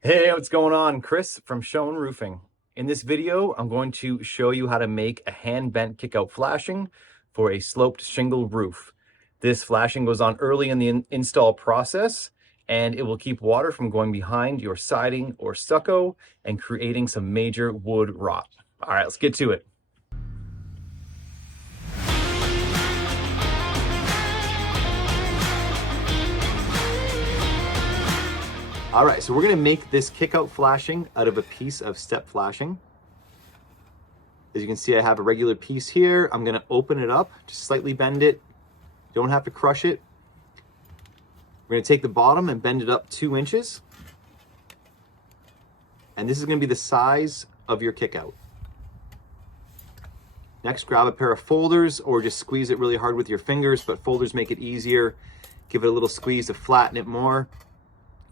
Hey, what's going on? Chris from Schoen Roofing. In this video, I'm going to show you how to make a hand-bent kick-out flashing for a sloped shingle roof. This flashing goes on early in the install process, and it will keep water from going behind your siding or stucco and creating some major wood rot. All right, let's get to it. All right, so we're gonna make this kick-out flashing out of a piece of step flashing. As you can see, I have a regular piece here. I'm gonna open it up, just slightly bend it. You don't have to crush it. We're gonna take the bottom and bend it up 2 inches. And this is gonna be the size of your kick-out. Next, grab a pair of folders or just squeeze it really hard with your fingers, but folders make it easier. Give it a little squeeze to flatten it more.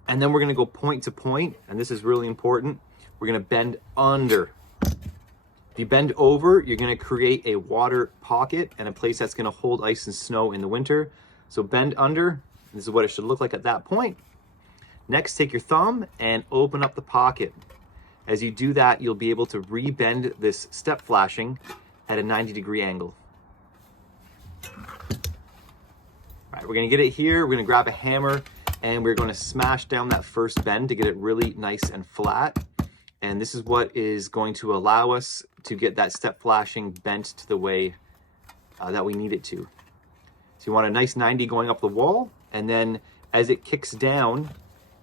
And then we're gonna go point to point, and this is really important. We're gonna bend under. If you bend over, you're gonna create a water pocket and a place that's gonna hold ice and snow in the winter. So bend under, this is what it should look like at that point. Next, take your thumb and open up the pocket. As you do that, you'll be able to re-bend this step flashing at a 90-degree angle. All right, we're gonna get it here. We're gonna grab a hammer and we're going to smash down that first bend to get it really nice and flat. And this is what is going to allow us to get that step flashing bent to the way that we need it to. So you want a nice 90 going up the wall, and then as it kicks down,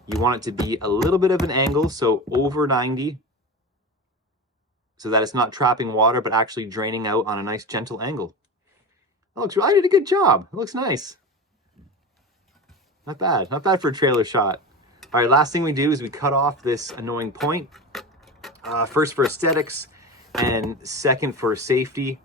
you want it to be a little bit of an angle, so over 90, so that it's not trapping water, but actually draining out on a nice gentle angle. That looks, I did a good job. It looks nice. Not bad for a trailer shot. All right, last thing we do is we cut off this annoying point. First for aesthetics, and second for safety.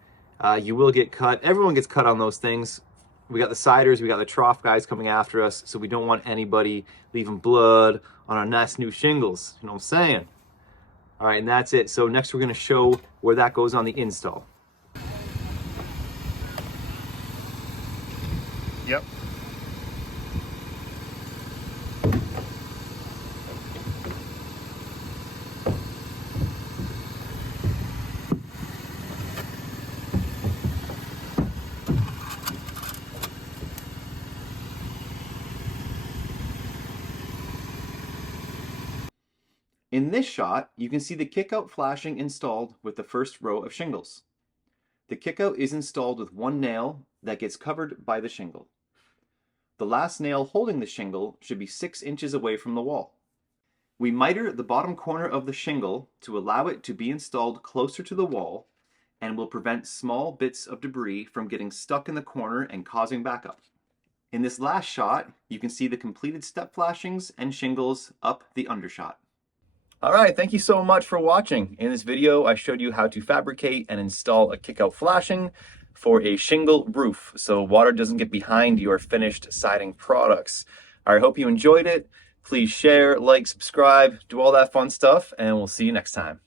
You will get cut. Everyone gets cut on those things. We got the siders, we got the trough guys coming after us, so we don't want anybody leaving blood on our nice new shingles. You know what I'm saying? All right, and that's it. So next we're gonna show where that goes on the install. Yep. In this shot, you can see the kick-out flashing installed with the first row of shingles. The kick-out is installed with one nail that gets covered by the shingle. The last nail holding the shingle should be 6 inches away from the wall. We miter the bottom corner of the shingle to allow it to be installed closer to the wall and will prevent small bits of debris from getting stuck in the corner and causing backup. In this last shot, you can see the completed step flashings and shingles up the undershot. All right, thank you so much for watching. In this video, I showed you how to fabricate and install a kick-out flashing for a shingle roof so water doesn't get behind your finished siding products. I hope you enjoyed it. Please share, like, subscribe, do all that fun stuff, and we'll see you next time.